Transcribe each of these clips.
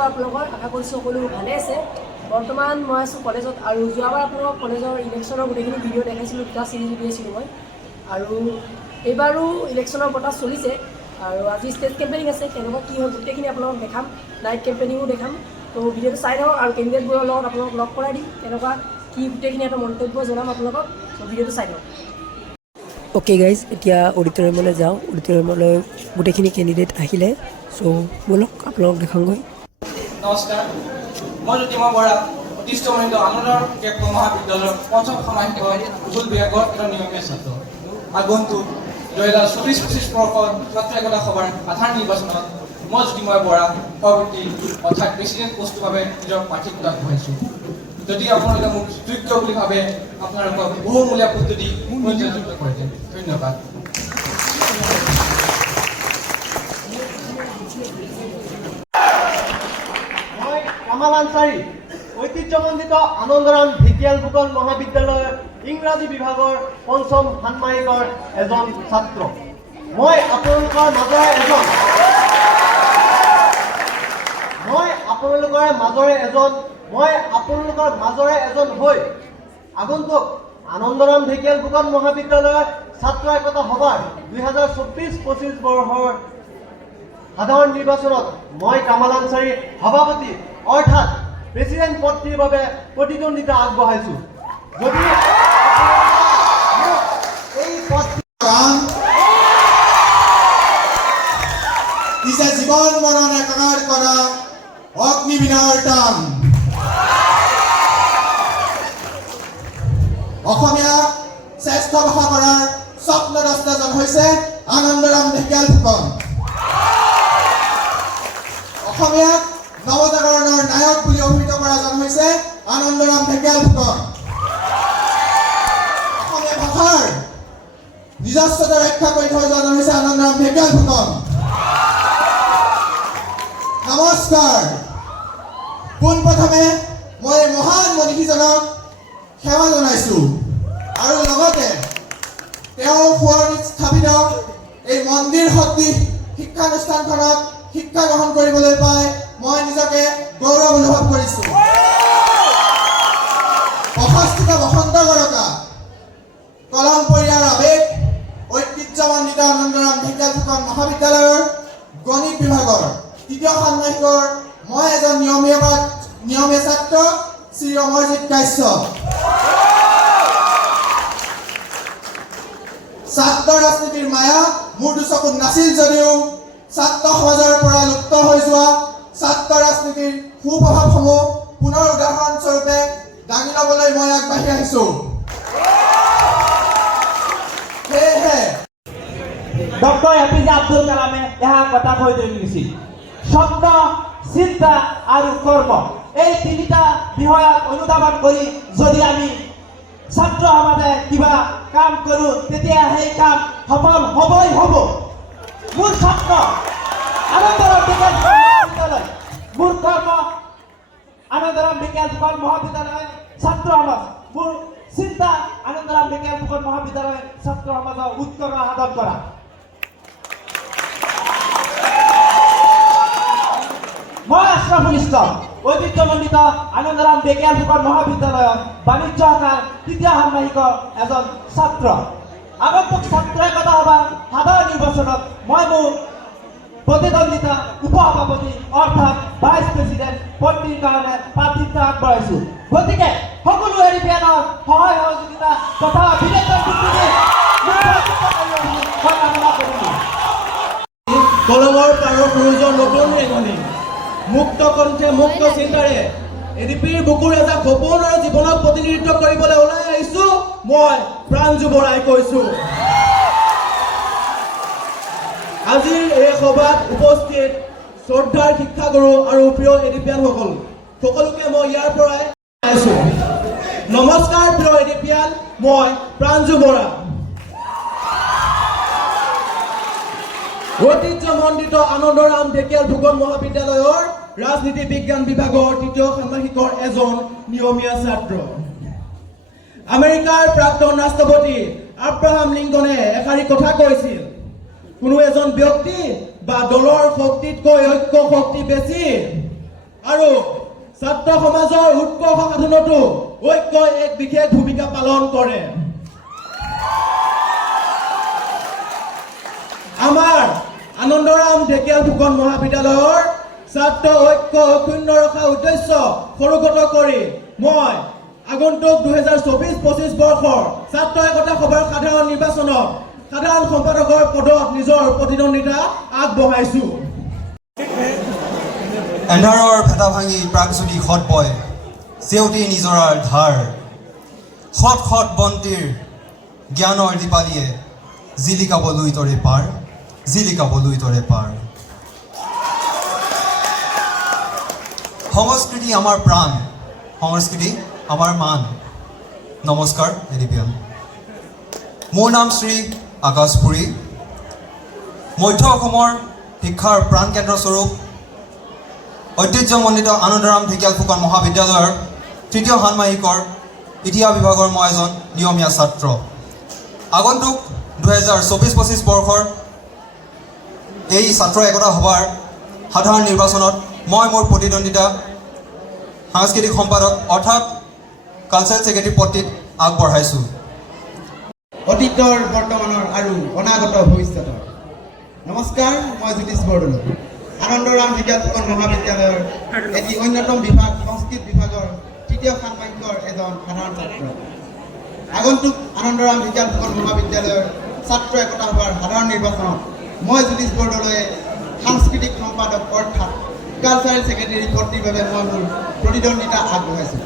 খবৰ আপোনালোকৰ আশা কৰিছোঁ সকলো ভালে আছে। বৰ্তমান মই আছোঁ কলেজত আৰু যোৱাবাৰ আপোনালোকক কলেজৰ ইলেকশ্যনৰ গোটেইখিনি ভিডিঅ' দেখাইছিলোঁ, দুটা চিৰিজ উলিয়াইছিলোঁ মই। আৰু এইবাৰো ইলেকশ্যনৰ বতাহ চলিছে আৰু আজি ষ্টেট কেম্পেইনিং আছে, কেনেকুৱা কি হয় গোটেইখিনি আপোনালোকক দেখাম নাইট কেম্পেইনিঙো দেখাম। ত' ভিডিঅ'টো চাই থাকক আৰু কেণ্ডিডেটবোৰৰ লগত আপোনালোকক লগ কৰাই দিম তেনেকুৱা কি গোটেইখিনি এটা মন্তব্য জনাম আপোনালোকক। ত' ভিডিঅ'টো চাই থাকক। অ'কে গাইজ এতিয়া অডিটৰিয়ামলৈ যাওঁ অডিটৰিয়ামলৈ গোটেইখিনি কেণ্ডিডেট আহিলে। চ' ব'লক, আপোনালোকক দেখাওঁগৈ নমস্কাৰ মই জ্যোতিময় বৰা অতিষ্ঠমণিত আনন্দৰ কেপ মহাবিদ্যালয়ৰ পঞ্চম সামাজিক ভূগোল বিভাগৰ এটা নিয়মীয়া ছাত্ৰ। আগন্তুক দুহেজাৰ চৌবিছ পঁচিছ বৰ্ষৰ ছাত্ৰ একতা সভাৰ সাধাৰণ নিৰ্বাচনত মই জ্যোতিময় বৰা, সভাপতি অৰ্থাৎ প্ৰেচিডেণ্ট পষ্টটোৰ বাবে নিজৰ প্ৰাৰ্থিত্ব আগবঢ়াইছোঁ। যদি আপোনালোকে মোক যোগ্য বুলি ভাবে, আপোনালোকক বহুমূলীয়া কৰে ধন্যবাদ মই কামাল ঐতিহ্যমণ্ডিত আনন্দৰাম ঢেকিয়াল ফুকন মহাবিদ্যালয়ৰ ইংৰাজী বিভাগৰ পঞ্চম ষান্মাসিকৰ এজন ছাত্ৰ। মই আপোনালোকৰ মাজৰে এজন। মই আপোনালোকৰ মাজৰে এজন। মই আপোনালোকৰ মাজৰে এজন হৈ আগন্তুক আনন্দৰাম ঢেকিয়াল ফুকন মহাবিদ্যালয়ৰ ছাত্ৰ একতা সভাৰ দুহেজাৰ চৌব্বিছ পঁচিছ বৰ্ষৰ সাধাৰণ নিৰ্বাচনত মই কামাল আনচাৰী সভাপতি অৰ্থাৎ প্ৰেচিডেণ্ট পদটিৰ বাবে প্ৰতিদ্বন্দ্বিতা আগবঢ়াইছোঁ। যদি এই পদ গান দিছে জীৱন মৰণ একাকাৰ কৰা অগ্নিবীণাৰ টান। অসমীয়া শ্ৰেষ্ঠ ভাষা কৰাৰ স্বপ্নদ্ৰষ্টাজন হৈছে, আনন্দৰাম ঢেকিয়াল ফুকন অসমীয়াক নায়ক অভিহিত কৰাজন আনন্দৰাম ঢেকিয়াল ফুকন অসমীয়া ভাষাৰ নিজস্বতা ৰক্ষা কৰি থৈ যোৱা আনন্দৰাম ঢেকিয়াল ফুকন নমস্কাৰ পোনপ্ৰথমে মই মহান মনীষীজনক সেৱা জনাইছোঁ? আৰু লগতে তেওঁ সোঁৱৰণিত স্থাপিত এই মন্দিৰ সদৃশ শিক্ষানুষ্ঠানখনত শিক্ষা গ্ৰহণ কৰিবলৈ পাই মই নিজকে গৌৰৱ অনুভৱ কৰিছোঁ। প্ৰশস্তিত বসন্ত গৰকা কলম পৰিয়াৰ আৱেগ ঐতিহ্যমণ্ডিত আনন্দৰাম ঢেকিয়াল ফুকন মহাবিদ্যালয়ৰ গণিত বিভাগৰ তৃতীয় ষান্মাসিকৰ মই এজন নিয়মীয়া নিয়মীয়া ছাত্ৰ শ্ৰী অমৰজিৎ কাশ্যপ। ছাত্ৰ ৰাজনীতিৰ মায়া মোৰ দুচকুত নাছিল যদিও ছাত্ৰ সমাজৰ পৰা লুপ্ত হৈ যোৱা ছাত্ৰ ৰাজনীতিৰ সুপ্ৰভাৱসমূহ পুনৰ উদাহৰণস্বৰূপে দাঙি ল'বলৈ মই আগবাঢ়ি আহিছোঁ। সেয়েহে ডক্টর এপিজে আব্দুল কালামে এহা কথা কৈ থৈ গৈছিল স্বপ্ন, চিন্তা আৰু কৰ্ম, এই তিনিটা বিষয়ক অনুধাৱন কৰি যদি আমি ছাত্ৰ সমাজে কিবা কাম কৰোঁ, তেতিয়া সেই কাম সফল হ'বই হ'ব। মোৰ স্বপ্ন মহাবিদ্যালয় মোৰ কৰ্ম আনন্দৰাম বিজ্ঞান ফুকন মহাবিদ্যালয় ছাত্ৰ সমাজ। চিন্তা আনন্দৰাম বিজ্ঞান ফুকন মহাবিদ্যালয় ছাত্ৰ সমাজৰ উৎকৰ্ষ সাধন কৰা মই আশৰাফুল ঐতিহ্যমণ্ডিত আনন্দৰাম বিজ্ঞান ফুকন মহাবিদ্যালয়ৰ বাণিজ্য শাখাৰ তৃতীয় ষান্মাসিকৰ এজন ছাত্ৰ আগন্তুক ছাত্ৰ একতা সভা সাধাৰণ নিৰ্বাচনত মই মোৰ প্ৰতিদ্বন্দ্বিতা উপসভাপতি অৰ্থাৎ ভাইচ প্ৰেচিডেণ্ট পদটিৰ কাৰণে প্ৰাৰ্থিত্ব আগবঢ়াইছোঁ গতিকে সকলো এৰিপিয়ানৰ সহায় সহযোগিতা তথা কৰিলোঁ কলমৰ পাৰৰ সূৰ্যৰ নতুন ৰেঙনি মুক্ত কণ্ঠে মুক্ত চিন্তাৰে এডিপিৰ বুকুৰ এটা সপোন আৰু জীৱনক প্ৰতিনিধিত্ব কৰিবলৈ ওলাই আহিছো। মই প্ৰাঞ্জু বৰাই কৈছো। আজিৰ এই সভাত উপস্থিত শ্ৰদ্ধাৰ শিক্ষাগুৰু আৰু প্ৰিয় এডিপিয়ানসকল, সকলোকে মই ইয়াৰ পৰাই আছো নমস্কাৰ, প্ৰিয় এডিপিয়ান, মই প্ৰাঞ্জু বৰা। ঐতিহ্যমণ্ডিত আনন্দৰাম ঢেকিয়াল ফুকন মহাবিদ্যালয়ৰ ৰাজনীতি বিজ্ঞান বিভাগৰ তৃতীয় ষান্মাসিকৰ এজন নিয়মীয়া ছাত্ৰ। আমেৰিকাৰ প্ৰাক্তন ৰাষ্ট্ৰপতি আব্ৰাহাম লিংকনে এষাৰি কথা কৈছিল। কোনো এজন ব্যক্তি বা দলৰ শক্তিতকৈ ঐক্য শক্তি বেছি। আৰু ছাত্ৰ সমাজৰ উৎকৰ্ষ সাধনতো ঐক্যই এক বিশেষ ভূমিকা পালন কৰে। আমাৰ আনন্দৰাম ঢেকীয়াল ফুকন মহাবিদ্যালয়ৰ ছাত্ৰ ঐক্য অক্ষুণ্ণ ৰখা উদ্দেশ্য সৰুগত কৰি মই আগন্তুক দুহেজাৰ চৌবিছ পঁচিছ বৰ্ষৰ ছাত্ৰ একতা সভাৰ সাধাৰণ নিৰ্বাচনত সাধাৰণ সম্পাদকৰ পদত নিজৰ প্ৰতিদ্বন্দ্বিতা আগবঢ়াইছোঁ। এন্ধাৰৰ ভেটা ভাঙি প্ৰাগজ্যোতি সৎ বয় জেউতি নিজৰাৰ ধাৰ। সৎ সৎ বন্তিৰ জ্ঞানৰ দীপালীয়ে জিলিকাবলৈ তৰে পাৰ জিলিকাবলৈ তৰে পাৰ। সংস্কৃতি আমাৰ প্ৰাণ সংস্কৃতি আমাৰ মান। নমস্কাৰ এডিবিয়ান মোৰ নাম শ্ৰী আকাশ পুৰী মধ্য অসমৰ শিক্ষাৰ প্ৰাণকেন্দ্ৰস্বৰূপ ঐতিহ্যমণ্ডিত আনন্দৰাম ঢেকীয়াল ফুকন মহাবিদ্যালয়ৰ তৃতীয় ষাণ্মাসিকৰ ইতিহাস বিভাগৰ মই এজন নিয়মীয়া ছাত্ৰ। আগন্তুক দুহেজাৰ চৌবিছ পঁচিছ বৰ্ষৰ এই ছাত্ৰ একতা সভাৰ সাধাৰণ নিৰ্বাচনত মই মোৰ প্ৰতিদ্বন্দ্বিতা সাংস্কৃতিক সম্পাদক অৰ্থাৎ কালচাৰেল ছেক্ৰেটাৰী পদটিত আগবঢ়াইছোঁ। অতীতৰ বৰ্তমানৰ আৰু অনাগত ভৱিষ্যতৰ। নমস্কাৰ, মই জ্যোতিষ বৰদলৈ। আনন্দৰাম ফুকন মহাবিদ্যালয়ৰ এটি অন্যতম বিভাগ, সংস্কৃত বিভাগৰ তৃতীয় ষাণ্মাসিকৰ এজন সাধাৰণ ছাত্ৰ। আগন্তুক আনন্দৰাম ঢেকীয়াল ফুকন মহাবিদ্যালয়ৰ ছাত্ৰ একতা সভাৰ সাধাৰণ নিৰ্বাচনত মই জ্যোতিষ বৰদলৈয়ে সাংস্কৃতিক সম্পাদক অৰ্থাৎ কালচাৰেল ছেক্ৰেটাৰী পদটিৰ বাবে মই মোৰ প্ৰতিদ্বন্দ্বিতা আগবঢ়াইছোঁ।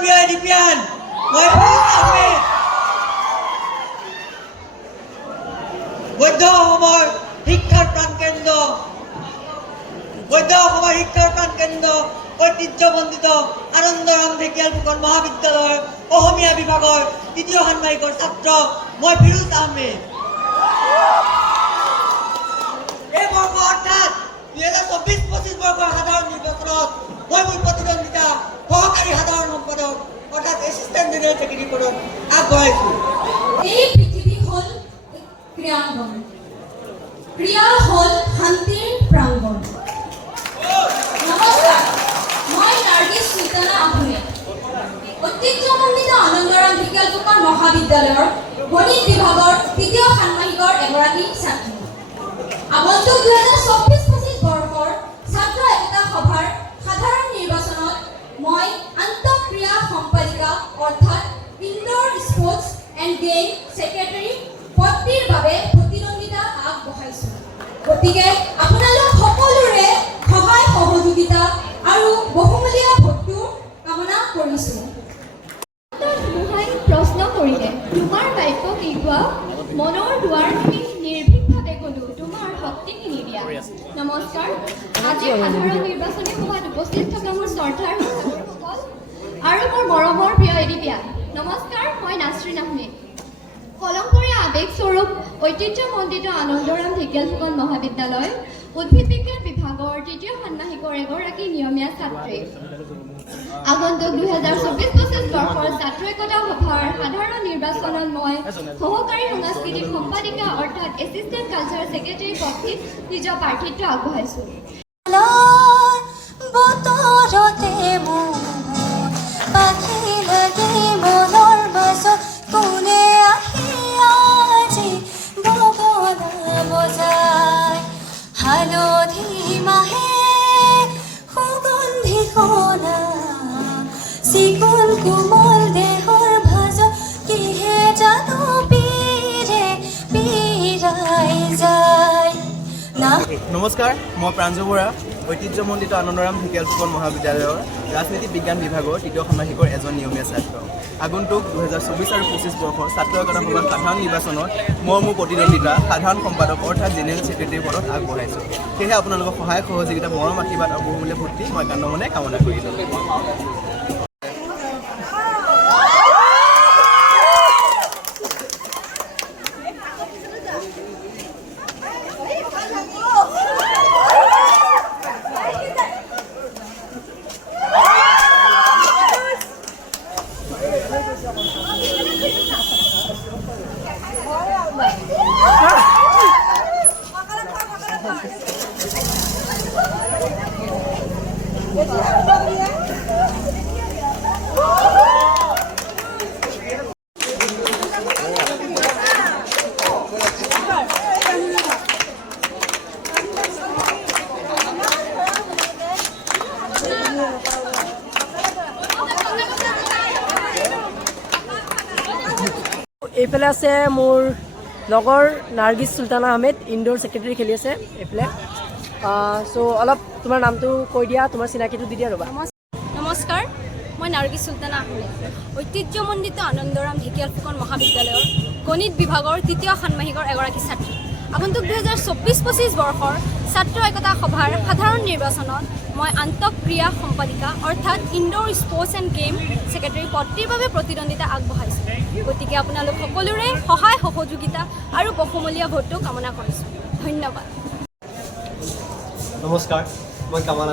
ফিৰোজ আহমেদ মধ্য অসমৰ শিক্ষাৰ প্ৰাণকেন্দ্ৰ মধ্য অসমৰ শিক্ষাৰ প্ৰাণকেন্দ্ৰ ঐতিহ্যমণ্ডিত আনন্দৰাম ঢেকীয়াল ফুকন মহাবিদ্যালয়ৰ অসমীয়া বিভাগৰ তৃতীয় ষাণ্মাসিকৰ ছাত্ৰ মই ফিৰোজ আহমেদ এই বৰ্ষ অৰ্থাৎ দুহেজাৰ চৌবিছ পঁচিছ বৰ্ষৰ সাধাৰণ নিৰ্বাচনত মই মোৰ প্ৰতিদ্বন্দ্বিতা সহকাৰী সাধাৰণ সম্পাদক অৰ্থাৎ এছিষ্টেণ্ট জেনেৰেল ছেক্ৰেটাৰী পদত আগবঢ়াইছোঁ এই পৃথিৱী হ'ল ক্ৰীড়াংগন ক্ৰীড়া হ'ল শান্তিৰ প্ৰাংগন নমস্কাৰ মই নাৰ্গিছ চুলতানা আহমেদ। ঐতিহ্যমণ্ডিত আনন্দৰাম ঢেকীয়াল ফুকন মহাবিদ্যালয়ৰ গণিত বিভাগৰ তৃতীয় ষাণ্মাসিকৰ এগৰাকী ছাত্ৰী। আগন্তুক দুহেজাৰ চৌব্বিছ পঁচিছ বৰ্ষৰ ছাত্ৰ একতা সভাৰ মই আন্তঃক্ৰিয়া সম্পাদিকা অৰ্থাৎ indoor sports and game secretary পদটিৰ বাবে প্ৰতিদ্বন্দ্বিতা আগবঢ়াইছোঁ। গতিকে আপোনালোক সকলোৰে সহায় সহযোগিতা আৰু বহুমূলীয়া ভোটটো কামনা কৰিছোঁ। প্ৰশ্ন কৰিলে তোমাৰ বাক্য কি কোৱা? মনৰ দুৱাৰ নিৰ্ভীকভাৱে গলো তোমাৰ শক্তিখিনি দিয়া নমস্কাৰ। আজি সাধাৰণ নিৰ্বাচনী সভাত উপস্থিত থকা মোৰ শ্ৰদ্ধাৰ আৰু মোৰ মৰমৰ প্ৰিয় এডিপিয়া নমস্কাৰ মই নাচৰিন আহমেদ। কলমপুৰীয়া আৱেগস্বৰূপ ঐতিহ্যমণ্ডিত আনন্দৰাম ঢেকীয়াল ফুকন মহাবিদ্যালয় উদ্ভিদ বিজ্ঞান বিভাগৰ তৃতীয় ষান্মাসিকৰ এগৰাকী নিয়মীয়া ছাত্ৰী। আগন্তুক দুহেজাৰ চৌবিছ পঁচিছ বৰ্ষৰ ছাত্ৰ একতা সভাৰ সাধাৰণ নিৰ্বাচনত মই সহকাৰী সাংস্কৃতিক সম্পাদিকা অৰ্থাৎ এছিষ্টেণ্ট কালচাৰ ছেক্ৰেটাৰী পদটিত নিজৰ প্ৰাৰ্থিত্ব আগবঢ়াইছোঁ। বতৰতে পাখি লাগে মনৰ মাজত কোনে আহি আজি হালধি মাহে সুগন্ধি কলা চিকুণ কোমল দেহৰ ভাজত কিহে জানো পীৰে পীৰাই যায় নমস্কাৰ মই প্ৰাঞ্জু বৰা ঐতিহ্যমণ্ডিত আনন্দৰাম ঢেকীয়াল ফুকন মহাবিদ্যালয়ৰ ৰাজনীতি বিজ্ঞান বিভাগৰ তৃতীয় ষান্মাসিকৰ এজন নিয়মীয়া ছাত্ৰ। আগন্তুক দুহেজাৰ চৌবিছ আৰু পঁচিছ বৰ্ষৰ ছাত্ৰ একতা সভাৰ সাধাৰণ নিৰ্বাচনত মই, মোৰ প্ৰতিদ্বন্দ্বিতা সাধাৰণ সম্পাদক অৰ্থাৎ জেনেৰেল ছেক্ৰেটেৰী পদত আগবঢ়াইছোঁ। সেয়েহে আপোনালোকৰ সহায়, সহযোগিতা, মৰম, আশীৰ্বাদ আৰু বহুমূল্য ভৰ্তি মই কান্দমনে মনে কামনা কৰিলোঁ এইফালে আছে মোৰ লগৰ নাৰ্গিছ চুলতান আহমেদ ইনডোৰ ছেক্ৰেটাৰী খেলি আছে এইফালে চ' অলপ তোমাৰ নামটো কৈ দিয়া, তোমাৰ চিনাকিটো দি দিয়া ৰ'বা। নমস্কাৰ। মই নাৰ্গী চুলতানা আহমেদ। ঐতিহ্যমণ্ডিত আনন্দৰাম ঢেকীয়াল ফুকন মহাবিদ্যালয়ৰ গণিত বিভাগৰ তৃতীয় ষান্মাসিকৰ এগৰাকী ছাত্ৰী। আগন্তুক দুহেজাৰ চৌব্বিছ পঁচিছ বৰ্ষৰ ছাত্ৰ একতা সভাৰ সাধাৰণ নিৰ্বাচনত মই আন্তঃক্ৰিয়া সম্পাদিকা, অৰ্থাৎ indoor sports and game secretary পদটিৰ বাবে প্ৰতিদ্বন্দ্বিতা আগবঢ়াইছোঁ। গতিকে আপোনালোক সকলোৰে সহায়, সহযোগিতা আৰু বহুমূলীয়া ভোটটো কামনা কৰিছোঁ। ধন্যবাদ। নমস্কাৰ, মই কামাল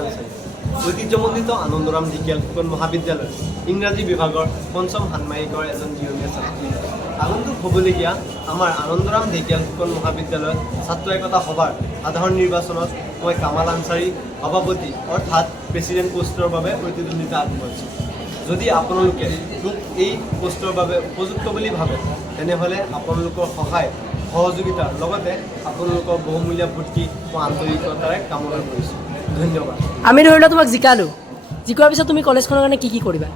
ঐতিহ্যমণ্ডিত আনন্দৰাম ঢেকীয়াল ফুকন মহাবিদ্যালয়, ইংৰাজী বিভাগৰ পঞ্চম ষান্মাসিকৰ এজন নিয়মীয়া ছাত্ৰী। আগন্তুক হ'বলগীয়া আমাৰ আনন্দৰাম ঢেকীয়াল ফুকন মহাবিদ্যালয়ত ছাত্ৰ একতা সভাৰ সাধাৰণ নিৰ্বাচনত মই কামাল আনচাৰী, সভাপতি, অৰ্থাৎ প্ৰেচিডেণ্ট পষ্টৰ বাবে প্ৰতিদ্বন্দ্বিতা আগবঢ়াইছোঁ। যদি আপোনালোকে মোক এই পষ্টৰ বাবে উপযুক্ত বুলি ভাবে, তেনেহ'লে আপোনালোকৰ সহায়, সহযোগিতাৰ লগতে আপোনালোকৰ বহুমূলীয়া ভোটটি মই আন্তৰিকতাৰে কামনা কৰিছোঁ। ধন্যবাদ। আমি ধৰি লোৱা তোমাক জিকালোঁ। জিকোৱাৰ পিছত তুমি কলেজখনৰ কাৰণে কি কি কৰিবা?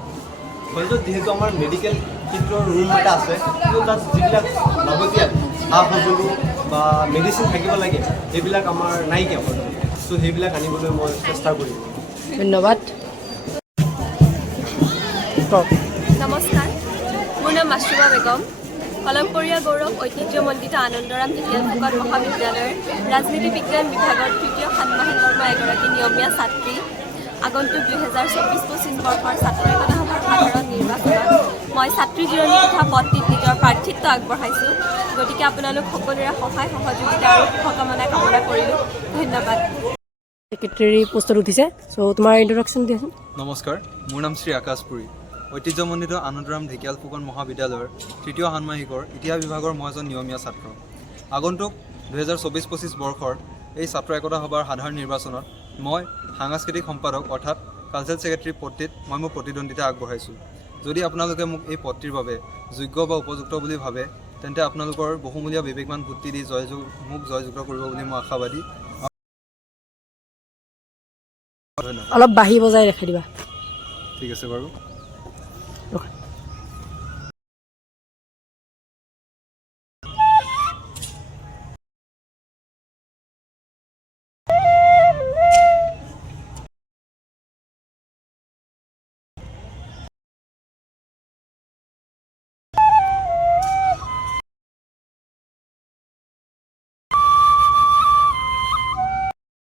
কলেজত যিহেতু আমাৰ মেডিকেল কিটৰ ৰুম এটা আছে কিন্তু তাত যিবিলাক লাগতিয়াল সা সঁজুলি বা মেডিচিন থাকিব লাগে সেইবিলাক আমাৰ নাইকিয়া বৰ্তমান চ' সেইবিলাক আনিবলৈ মই চেষ্টা কৰিম। ধন্যবাদ। কওক। নমস্কাৰ। মোৰ নাম মাছৰুমা বেগম। কলমপৰীয়া গৌৰৱ ঐতিহ্যমণ্ডিত আনন্দৰাম ঢেকীয়াল ফুকন মহাবিদ্যালয়ৰ ৰাজনীতি বিজ্ঞান বিভাগৰ তৃতীয় ষান্মাসিকৰ মই এগৰাকী নিয়মীয়া ছাত্ৰী। আগন্তুক দুহেজাৰ চৌব্বিছ পঁচিছ বৰ্ষৰ ছাত্ৰ সভাৰ সাধাৰণ নিৰ্বাচনত মই ছাত্ৰী জিৰণি তথা পদটিত নিজৰ প্ৰাৰ্থিত্ব আগবঢ়াইছোঁ। গতিকে আপোনালোক সকলোৰে সহায় সহযোগিতা আৰু শুভকামনা কামনা কৰিলোঁ। ধন্যবাদ। ছেক্ৰেটেৰী পোষ্টত উঠিছে চ' তোমাৰ ইণ্ট্ৰডাকশ্যন দিয়াচোন। নমস্কাৰ মোৰ নাম শ্ৰী আকাশ পুৰী। ঐতিহ্যমণ্ডিত আনন্দৰাম ঢেকীয়াল ফুকন মহাবিদ্যালয়ৰ তৃতীয় ষান্মাসিকৰ ইতিহাস বিভাগৰ মই এজন নিয়মীয়া ছাত্ৰ। আগন্তুক দুহেজাৰ চৌবিছ পঁচিছ বৰ্ষৰ এই ছাত্ৰ একতা সভাৰ সাধাৰণ নিৰ্বাচনত মই সাংস্কৃতিক সম্পাদক অৰ্থাৎ কালচাৰেল ছেক্ৰেটাৰী পদটিত মই মোৰ প্ৰতিদ্বন্দ্বিতা আগবঢ়াইছোঁ। যদি আপোনালোকে মোক এই পদটিৰ বাবে যোগ্য বা উপযুক্ত বুলি ভাবে তেন্তে আপোনালোকৰ বহুমূলীয়া বিবেকমান ভোটটি দি জয়যুগ মোক জয়যুক্ত কৰিব বুলি মই আশাবাদী। অলপ বাঢ়ি বজাই দেখাই দিবা। ঠিক আছে বাৰু।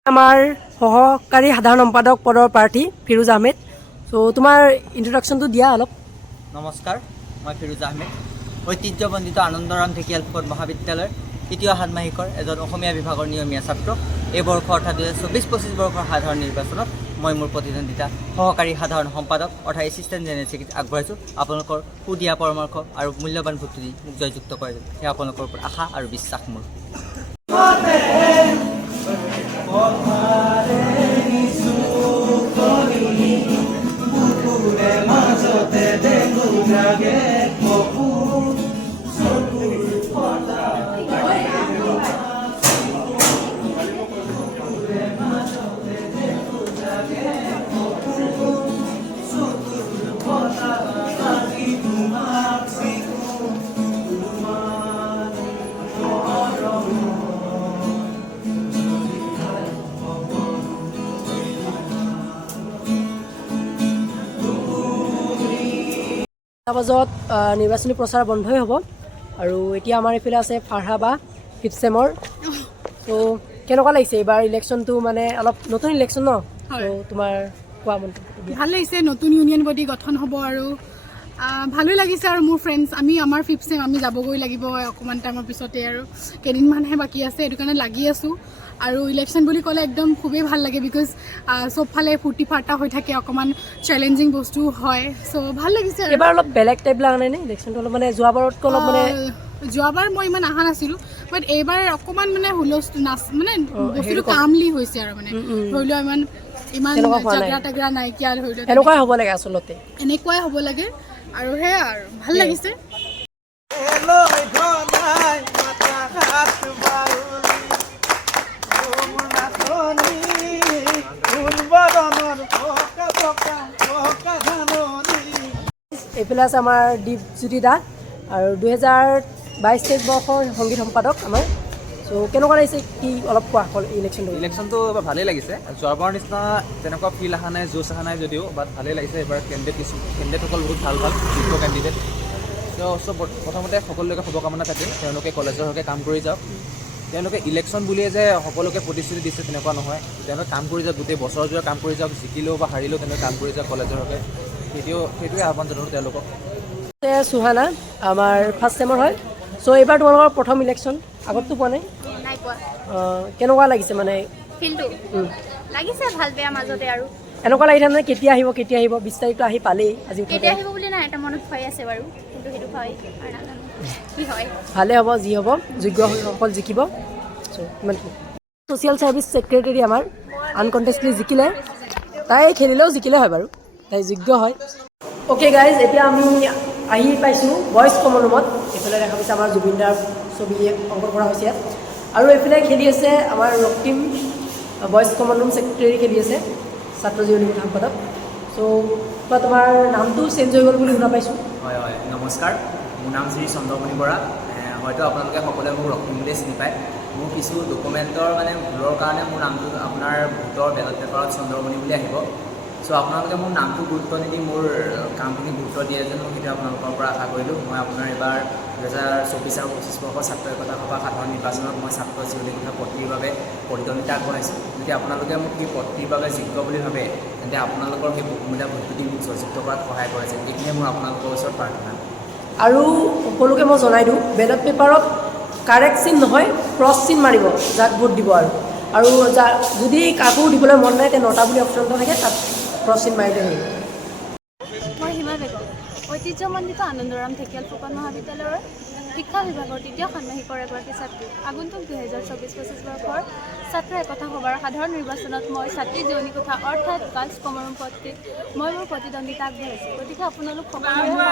আমাৰ সহকাৰী সাধাৰণ সম্পাদক পদৰ প্ৰাৰ্থী ফিৰোজ আহমেদ। চ' তোমাৰ ইণ্ট্ৰডাকশ্যনটো দিয়া অলপ। নমস্কাৰ, মই ফিৰোজ আহমেদ। ঐতিহ্যমণ্ডিত আনন্দৰাম ঢেকীয়াল ফুকন মহাবিদ্যালয়ৰ তৃতীয় ষাণ্মাসিকৰ এজন অসমীয়া বিভাগৰ নিয়মীয়া ছাত্ৰ। এই বৰ্ষ অৰ্থাৎ দুহেজাৰ চৌবিছ পঁচিছ বৰ্ষৰ সাধাৰণ নিৰ্বাচনত মই মোৰ প্ৰতিদ্বন্দ্বিতা সহকাৰী সাধাৰণ সম্পাদক অৰ্থাৎ এছিষ্টেণ্ট জেনেৰেল ছেক্ৰেটাৰী আগবঢ়াইছোঁ। আপোনালোকৰ সুদিয়া পৰামৰ্শ আৰু মূল্যৱান ভোটটো মোক জয়যুক্ত কৰে সেয়া আপোনালোকৰ ওপৰত আশা আৰু বিশ্বাস মোৰ। লাগে পাছত নিৰ্বাচনী প্ৰচাৰ বন্ধই হ'ব। আৰু এতিয়া আমাৰ এইফালে আছে ফাৰহা বা চেমৰ ত' কেনেকুৱা লাগিছে এইবাৰ ইলেকশ্যনটো? মানে অলপ নতুন ইলেকশ্যন ন? ত' তোমাৰ কোৱা দিয়া। ভাল লাগিছে নতুন ইউনিয়ন বডি গঠন হ'ব আৰু ভালেই লাগিছে আৰু মোৰ ফ্ৰেণ্ডছ আমি আমাৰ ফিফ চেম আমি যাবগৈ লাগিব অকণমান টাইমৰ পিছতে আৰু। কেইদিনমানহে বাকী আছে সেইটো কাৰণে লাগি আছোঁ। আৰু ইলেকশ্যন বুলি ক'লে একদম খুবেই ভালো লাগে বিকজ চবফালে ফূৰ্তি ফাৰ্তা হৈ থাকে অকণমান চেলেঞ্জিং বস্তু হয়। চ' ভালো লাগিছে এইবাৰ অলপ বেলেগ টাইপ লগা নাই নে? ইলেকশ্যনটো অলপ মানে যোৱাবাৰতকৈ অলপ মানে যোৱাবাৰ মই ইমান অহা নাছিলোঁ বাট এইবাৰ অকণমান মানে হুলস্থ নাচ মানে বস্তুটো কামলি হৈছে আৰু মানে। ধৰি লোৱা ইমান ইমান। জাগৰা তাগৰা নাইকিয়া ধৰি লোৱা এনেকুৱাই হ'ব লাগে আচলতে। এনেকুৱাই হ'ব লাগে। আৰু সেয়া আৰু ভালো লাগিছে। এইফালে আছে আমাৰ দীপজ্যোতি দা আৰু দুহেজাৰ বাইছ তেইছ বৰ্ষৰ সংগীত সম্পাদক আমাৰ চ' কেনেকুৱা লাগিছে কি অলপ কোৱা ইলেকশ্যনটো ইলেকশ্যনটো এবাৰ ভালেই লাগিছে। যোৱাবাৰৰ নিচিনা তেনেকুৱা ফিল অহা নাই জোচ অহা নাই যদিও বাট ভালেই লাগিছে এইবাৰ কেণ্ডিডেট কিছু কেণ্ডিডেটসকল বহুত ভালো ভালো যোগ্য কেণ্ডিডেট তেওঁ চব প্ৰথমতে সকলোকে শুভকামনা থাকিল। তেওঁলোকে কলেজৰ হকে কাম কৰি যাওক। তেওঁলোকে ইলেকশ্যন বুলিয়ে যে সকলোকে প্ৰতিশ্ৰুতি দিছে তেনেকুৱা নহয়। তেওঁলোকে কাম কৰি যাওক গোটেই বছৰজোৰা কাম কৰি যাওক জিকিলেও বা হাৰিলেও তেওঁলোকে কাম কৰি যাওক কলেজৰ হকে। সেইটোও সেইটোৱে আহ্বান জনালোঁ তেওঁলোকক। সুহানা আমাৰ ফাৰ্ষ্ট চেমৰ হয়। চ' এইবাৰ তোমালোকৰ প্ৰথম ইলেকশ্যন আগততো পোৱা নাই? নাই পোৱা। কেনেকুৱা লাগিছে মানে? ফিল্ডটো উম, লাগিছে ভালো বেয়া মাজতে আৰু। এনেকুৱা লাগি থাকে কেতিয়া আহিব কেতিয়া আহিব? বিছ তাৰিখটো আহি পালেই আজি কেতিয়া আহিব বুলি নাই এটা মনত ভয় আছে বাৰু। কিন্তু সেইটো ভয় কি হয়। ভালে হ'ব যি হ'ব যোগ্যসকল জিকিব। চ' ইমানখিনি ছ'চিয়েল ছাৰ্ভিচ ছেক্ৰেটেৰী আমাৰ আনকণ্টেষ্টলি জিকিলে। তাই খেলিলেও জিকিলে হয় বাৰু। তাই যোগ্য হয়। অ'কে গাইজ এতিয়া আমি আহি পাইছোঁ বইজ কমন ৰুমত এইফালে দেখা পাইছে আমাৰ জুবিনদাৰ ছবি অংকন কৰা হৈছে। ইয়াত আৰু এইফালে খেলি আছে আমাৰ Raktim boys common room secretary খেলি আছে, ছাত্ৰ জীৱনী সম্পাদক চ' বা তোমাৰ নামটো চেঞ্জ হৈ গ'ল বুলি শুনা পাইছোঁ। হয় হয়, নমস্কাৰ। মোৰ নাম শ্ৰী চন্দ্ৰমণি বৰা। হয়তো আপোনালোকে সকলোৱে মোক ৰক্তিম বুলিয়ে চিনি পায়। মোৰ কিছু ডকুমেণ্টৰ মানে ভুলৰ কাৰণে মোৰ নামটো আপোনাৰ ভোটৰ বেলট পেপাৰত চন্দ্ৰমণি বুলি আহিব। চ' আপোনালোকে মোৰ নামটো গুৰুত্ব নিদি মোৰ কামখিনি গুৰুত্ব দিয়ে যেন মই সেইটো আপোনালোকৰ পৰা আশা কৰিলোঁ। মই আপোনাৰ এইবাৰ দুহেজাৰ চৌবিছ আৰু পঁচিছ বৰ্ষৰ ছাত্ৰ একতা সভা সাধাৰণ নিৰ্বাচনত মই ছাত্ৰ জীৱনী কথা পদবীৰ বাবে প্ৰতিদ্বন্দ্বিতা আগবঢ়াইছোঁ। যদি আপোনালোকে মোক সেই পদবীৰ বাবে যোগ্য বুলি ভাবে, তেন্তে আপোনালোকৰ সেই বহুমূলীয়া ভোটটো দি মোক জয়যুক্ত কৰাত সহায় কৰিছে। এইখিনিয়ে মোৰ আপোনালোকৰ ওচৰত প্ৰাৰ্থনা। আৰু সকলোকে মই জনাই দিওঁ, বেলট পেপাৰত কাৰেক্ট চিন নহয়, ক্ৰছ চিন মাৰিব, যাক ভোট দিব আৰু। আৰু যা, যদি কাকো দিবলৈ মন নাই, তে নটা বুলি অপশ্যন থাকে, তাত চিন মাৰিলে মই হিমা বেগম ঐতিহ্যমণ্ডিত আনন্দৰাম ঢেকীয়াল ফুকন মহাবিদ্যালয়ৰ শিক্ষা বিভাগৰ তৃতীয় ষাণ্মাসিকৰ এগৰাকী ছাত্ৰী। আগন্তুক দুহেজাৰ চৌবিছ পঁচিছ বৰ্ষৰ ছাত্ৰ একতা সভাৰ সাধাৰণ নিৰ্বাচনত মই ছাত্ৰী জীৱনী কোঠা অৰ্থাৎ গাৰ্লছ কমন পদটিত মই মোৰ প্ৰতিদ্বন্দ্বিতা আগবঢ়াইছোঁ। গতিকে আপোনালোক সকলোৰে মোৰ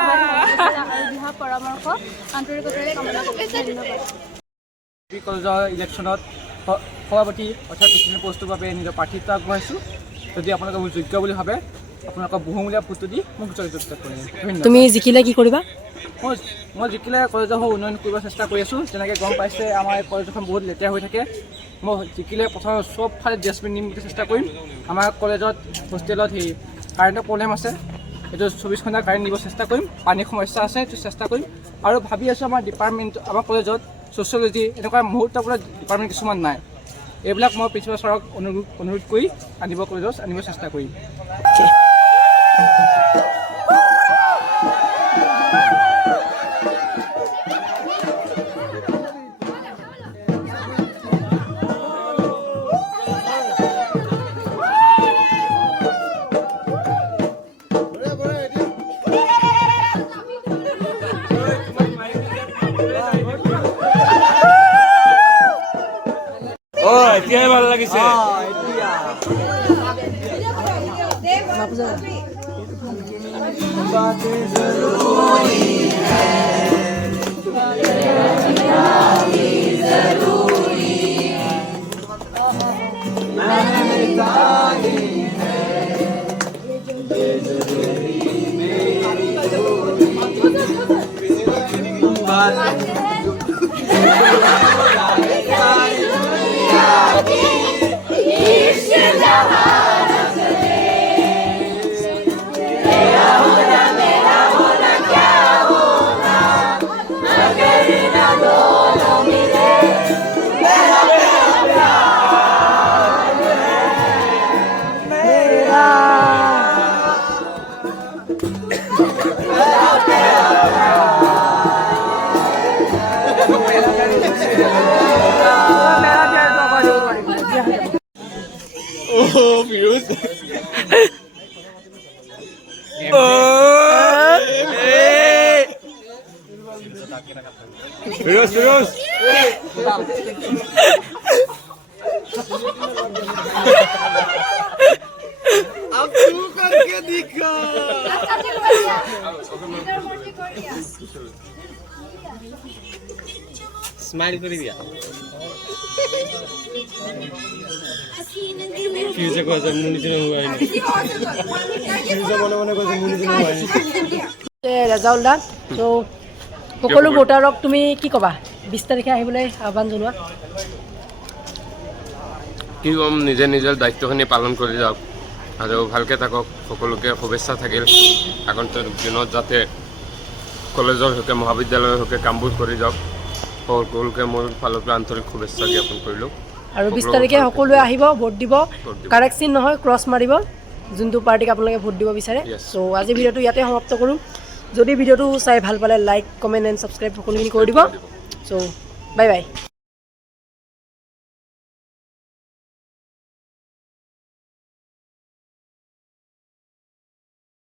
আৰু দিহা পৰামৰ্শ আন্তৰিকতাৰে কামনা কৰিছোঁ ধন্যবাদ। কলেজৰ ইলেকশ্যনত সভাপতি অৰ্থাৎ প্ৰেচিডেণ্ট পষ্টৰ বাবে নিজৰ প্ৰাৰ্থিত্ব আগবঢ়াইছোঁ। যদি আপোনালোকে যোগ্য বুলি ভাবে আপোনালোকৰ বহুমূলীয়া ভোটটো দি মোক জয়যুক্ত কৰিম তুমি জিকিলে কি কৰিবা? মই মই জিকিলে কলেজৰ উন্নয়ন কৰিব চেষ্টা কৰি আছোঁ। যেনেকৈ গম পাইছে আমাৰ কলেজখন বহুত লেতেৰা হৈ থাকে। মই জিকিলে প্ৰথম চবফালে ডাষ্টবিন নিম চেষ্টা কৰিম। আমাৰ কলেজত হোষ্টেলত সেই কাৰেণ্টৰ প্ৰব্লেম আছে। সেইটো চৌবিছ ঘণ্টা কাৰেণ্ট নিব চেষ্টা কৰিম। পানীৰ সমস্যা আছে সেইটো চেষ্টা কৰিম। আৰু ভাবি আছোঁ আমাৰ ডিপাৰ্টমেণ্ট আমাৰ কলেজত ছ'চিয়লজি এনেকুৱা মুহূৰ্তপূৰ্ণ ডিপাৰ্টমেণ্ট কিছুমান নাই। এইবিলাক মই প্ৰিন্সিপাল ছাৰক অনুৰোধ অনুৰোধ কৰি আনিব কলেজত আনিব চেষ্টা কৰিম। बातें जरूरी confused. ৰেজাউল দা ত' সকলো ভোটাৰক তুমি কি ক'বা? বিছ তাৰিখে আহিবলৈ আহ্বান জনোৱা। কি ক'ম নিজে নিজৰ দায়িত্বখিনি পালন কৰি যাওক। আৰু ভালকৈ থাকক সকলোকে শুভেচ্ছা থাকিল। আগন্তুক দিনত যাতে কলেজৰ হকে মহাবিদ্যালয়ৰ হকে কামবোৰ কৰি যাওক। সকলোকে মোৰ ফালৰ পৰা আন্তৰিক শুভেচ্ছা জ্ঞাপন কৰিলোঁ। আৰু বিছ সকলো তাৰিখে সকলোৱে আহিব ভোট দিব। ভোট দিব। কাৰেক্ট চিন নহয় ক্ৰছ মাৰিব। যোনটো পাৰ্টিক আপোনালোকে ভোট দিব বিচাৰে। চ' আজি ভিডিঅ'টো ইয়াতে সমাপ্ত কৰোঁ। যদি ভিডিঅ'টো চাই ভালো পালে লাইক কমেণ্ট এণ্ড ছাবস্ক্ৰাইব সকলোখিনি কৰি দিব। চ' বাই বাই